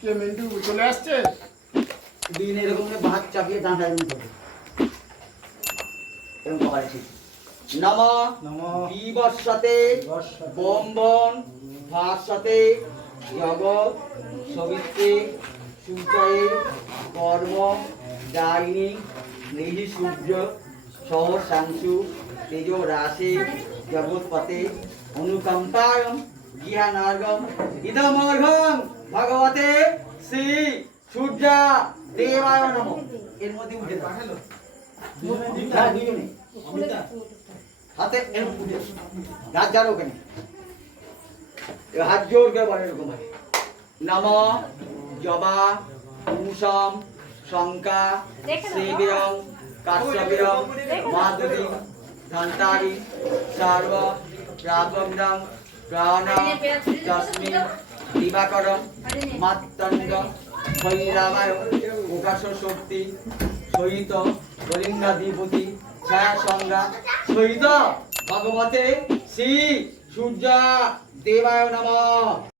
কে মিন্টু চলে আসছে? দিন এরকম ভাত চাপিয়ে দাঁড়া এরকম করে এরকম করা ঠিক। নম। নম। বিবর্ষতে বম বন ভাষতে জগৎ সবিত্রে সূর্যয়ে কর্ম ডাইনি নিধি সূর্য সহসাংশু তেজ রাশি জগৎপতে অনুকম্পায়ম জ্ঞানার্গম ইদমর্ঘম শ্রী সূর্য দেবায় নম। এর মধ্যে উঠে দুজনে হাতে এরকম উঠে রাত যার ওখানে। হাত জোর করে বলে এরকম ভাবে। নম জবা কুসম শঙ্কা শ্রীবিরং কাশ্যবিরং মাধুরী ধন্তারি সর্ব প্রাবন্দং প্রাণম তস্মিন দিবাকরম মাত্তণ্ড বৈরামায় প্রকাশ শক্তি সহিত কলিঙ্গাধিপতি ছায়া সংজ্ঞা সহিত ভগবতে শ্রী সূর্য দেবায় নমঃ।